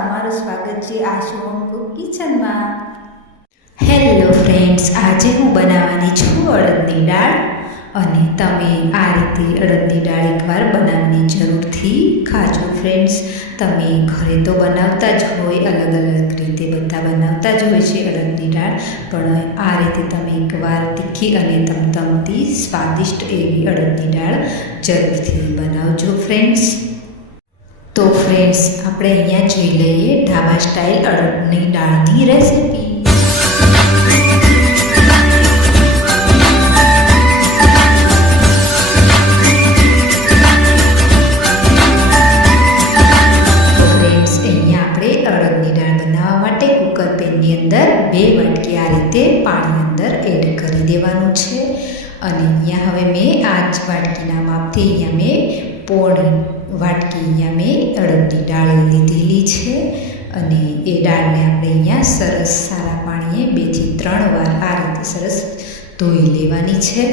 તમારું સ્વાગત છે આ શોમ કુક કિચનમાં. હેલો ફ્રેન્ડ્સ આજે હું બનાવવાની છું અડદની દાળ. અને તમે આ રીતે અડદની દાળ એકવાર બનાવવાની જરૂરથી ખાજો ફ્રેન્ડ્સ તમે ઘરે તો બનાવતા જ હોય, અલગ અલગ રીતે બધા બનાવતા જ હોય છે અડદની દાળ. પણ આ રીતે તમે એકવાર તીખી અને તમતમતી સ્વાદિષ્ટ એવી અડદની દાળ જરૂરથી બનાવજો ફ્રેન્ડ્સ તો ફ્રેન્ડ્સ આપણે અહીંયા જોઈ લઈએ ઢાબા સ્ટાઇલ અડદની દાળની રેસીપી ફ્રેન્ડ્સ અહીંયા આપણે અડદની દાળ બનાવવા માટે કુકર પેનની અંદર બે વાટકી આ રીતે પાણી અંદર એડ કરી દેવાનું છે. અને અહીંયા હવે મેં આ જ વાટકીના માપથી અહીંયા મેં પોણી વાટકી અહીંયા મેં અડદની દાળ લીધેલી છે અને એ દાળને આપણે અહીંયા સરસ સારા પાણીએ બેથી ત્રણ વાર આ રીતે સરસ ધોઈ લેવાની છે.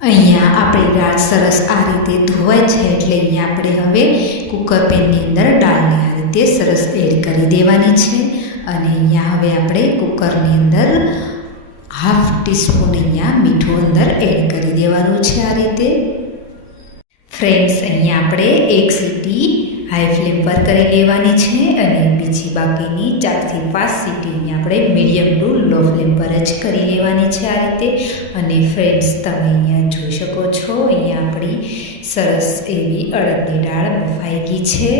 અહીંયા આપણી દાળ સરસ આ રીતે ધોવાય છે એટલે અહીંયા આપણે હવે કુકર પેનની અંદર દાળને આ રીતે સરસ એડ કરી દેવાની છે અને અહીંયા હવે આપણે કુકરની અંદર હાફ ટીસ્પૂન અહીંયા મીઠું અંદર એડ કરી દેવાનું છે આ રીતે. ફ્રેન્ડ્સ અહીંયા આપણે એક સીટી હાઈ ફ્લેમ પર કરી લેવાની છે અને બીજી બાકીની ચારથી પાંચ સીટી અહીંયા આપણે મીડિયમ ટુ લો ફ્લેમ પર જ કરી લેવાની છે આ રીતે. અને ફ્રેન્ડ્સ તમે અહીંયા જોઈ શકો છો, અહીંયા આપણી સરસ એવી અડદની દાળ બફાઈ ગઈ છે.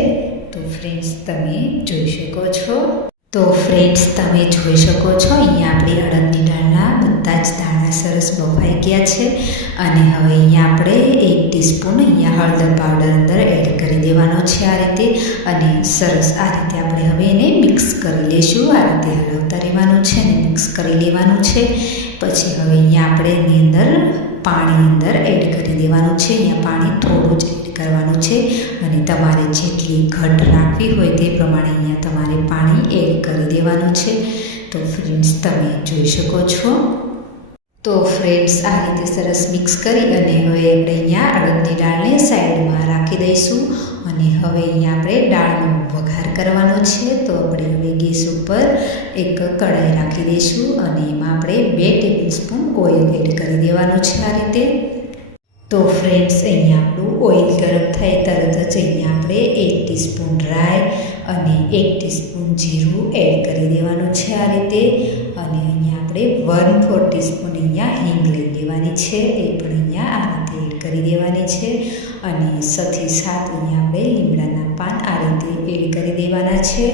તો ફ્રેન્ડ્સ તમે જોઈ શકો છો. તો ફ્રેન્ડ્સ તમે જોઈ શકો છો, અહીંયા આપણી અડદની દાળના બધા જ દાણા સરસ બફાઈ ગયા છે. અને હવે અહીંયા આપણે એક ટીસ્પૂન અહીંયા હળદર પાવડર અંદર એડ કરી દેવાનો છે આ રીતે. અને સરસ, આ રીતે આપણે હવે એને મિક્સ કરી લઈશું. આ રીતે હલાવતા રહેવાનું છે અને મિક્સ કરી લેવાનું છે. પછી હવે અહીંયા આપણે એની અંદર પાણી અંદર એડ કરી દેવાનું છે. અહીંયા પાણી થોડું જ એડ કરવાનું છે. અને તમારે જેટલી ઘટ રાખવી હોય તે પ્રમાણે અહીંયા તમારે પાણી એડ કરી દેવાનું છે. તો ફ્રેન્ડ્સ તમે જોઈ શકો છો. તો ફ્રેન્ડ્સ આ રીતે સરસ મિક્સ કરી અને હવે આપણે અહીંયા અડદની દાળને સાઈડમાં રાખી દઈશું. અને હવે અહીંયા આપણે દાળનો વઘાર કરવાનો છે, તો આપણે હવે ગેસ ઉપર એક કઢાઈ રાખી દઈશું અને એમાં આપણે બે ટેબલ સ્પૂન ઓઇલ એડ કરી દેવાનું છે આ રીતે. તો ફ્રેન્ડ્સ, અહીંયા આપણું ઓઇલ ગરમ થાય તરત જ અહીંયા આપણે એક ટીસ્પૂન રાઈ અને એક ટીસ્પૂન જીરું એડ કરી દેવાનું છે આ રીતે. અને અહીંયા આપણે વન ફોર ટીસ્પૂન અહીંયા હિંગ લઈ લેવાની છે, એ પણ અહીંયા કરી દેવાની છે અને સથી સાત અહીંયા આપણે લીમડાના પાન આ રીતે એડ કરી દેવાના છે.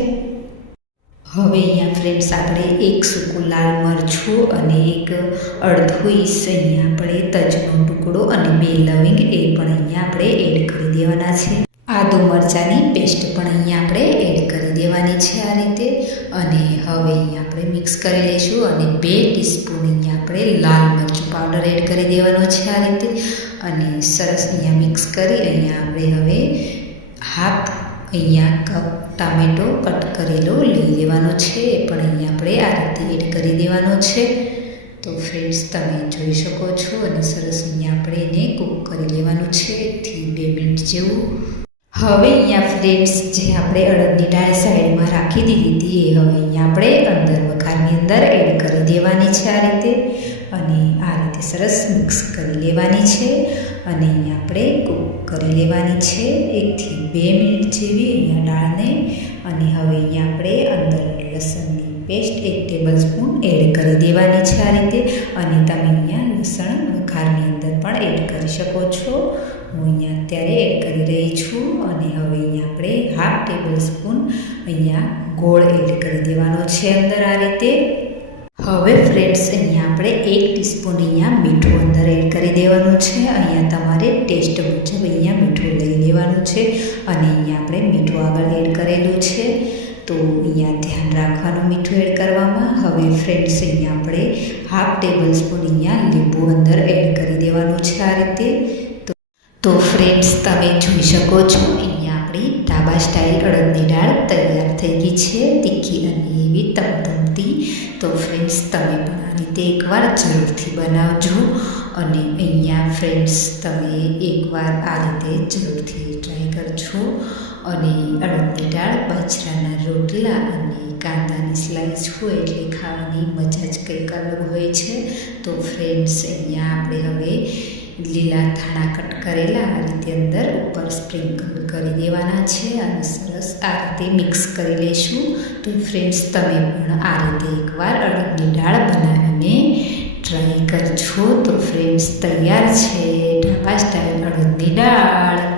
હવે અહીંયા ફ્રેન્ડ્સ આપણે એક સૂકું લાલ મરચું અને એક અડધો ઈસ અહીંયા આપણે તજનો ટુકડો અને બે લવિંગ એ પણ અહીંયા આપણે એડ કરી દેવાના છે. આદુ મરચાંની પેસ્ટ પણ અહીંયા આપણે એડ કરી દેવાની છે આ રીતે. અને હવે અહીંયા મિક્સ કરી લઈશું અને બે ટીસ્પૂન અહીંયા આપણે લાલ મરચું પાવડર એડ કરી દેવાનો છે આ રીતે. અને સરસ અહીંયા મિક્સ કરી અહીંયા આપણે હવે હાફ અહીંયા કપ ટામેટો કટ કરેલો લઈ લેવાનો છે. એ પણ અહીંયા આપણે આ રીતે એડ કરી દેવાનો છે. તો ફ્રેન્ડ્સ તમે જોઈ શકો છો અને સરસ અહીંયા આપણે એને કૂક કરી લેવાનું છે. એકથી બે મિનિટ જેવું. હવે અહીંયા ફ્રેન્ડ્સ જે આપણે અડદની દાળ સાઈડમાં રાખી દીધી હતી, એ હવે અહીંયા આપણે અંદર વઘારની અંદર એડ કરી દેવાની છે આ રીતે. અને આ રીતે સરસ મિક્સ કરી લેવાની છે. અને અહીંયા આપણે કૂક કરી લેવાની છે. એકથી બે મિનિટ જેવી અહીંયા દાળને. અને હવે અહીંયા આપણે અંદર લસણની પેસ્ટ એક ટેબલ સ્પૂન એડ કરી દેવાની છે આ રીતે. અને તમે અહીંયા લસણ વઘારની અંદર પણ એડ કરી શકો છો. હું અહીંયા અત્યારે એડ કરી રહી છું અને હવે અહીંયા આપણે હાફ ટેબલ સ્પૂન અહીંયા ગોળ એડ કરી દેવાનો છે અંદર આ રીતે. હવે ફ્રેન્ડ્સ અહીંયા આપણે એક ટીસ્પૂન અહીંયા મીઠું અંદર એડ કરી દેવાનું છે. અહીંયા તમારે ટેસ્ટ મુજબ અહીંયા મીઠું લઈ લેવાનું છે અને અહીંયા આપણે મીઠું આગળ એડ કરેલું છે. તો અહીંયા ધ્યાન રાખવાનું મીઠું એડ કરવામાં. હવે ફ્રેન્ડ્સ અહીંયા આપણે હાફ ટેબલ સ્પૂન અહીંયા લીંબુ અંદર એડ કરી દેવાનું છે આ રીતે. તો ફ્રેન્ડ્સ તમે જોઈ શકો છો, અહીંયા આપણી ઢાબા સ્ટાઇલ અડદની દાળ તૈયાર થઈ ગઈ છે, તીખી અને એવી તમતમતી. તો ફ્રેન્ડ્સ તમે પણ આ રીતે એકવાર જરૂરથી બનાવજો અને અહીંયા ફ્રેન્ડ્સ તમે એકવાર આ રીતે જરૂરથી ટ્રાય કરજો. અને અડદની દાળ બાજરાના રોટલા અને કાંદાની સ્લાઈસ હોય એટલે ખાવાની મજા જ કંઈક અલગ હોય છે. તો ફ્રેન્ડ્સ અહીંયા આપણે હવે લીલા ધાણા કરેલા આ રીતે અંદર ઉપર સ્પ્રિંકલ કરી દેવાના છે અને સરસ આ રીતે મિક્સ કરી લઈશું તો ફ્રેન્ડ્સ તમે પણ આ રીતે એકવાર અડદની દાળ બનાવીને ટ્રાય કરજો. તો ફ્રેન્ડ્સ તૈયાર છે. ઢાબા સ્ટાઇલ અડદની દાળ.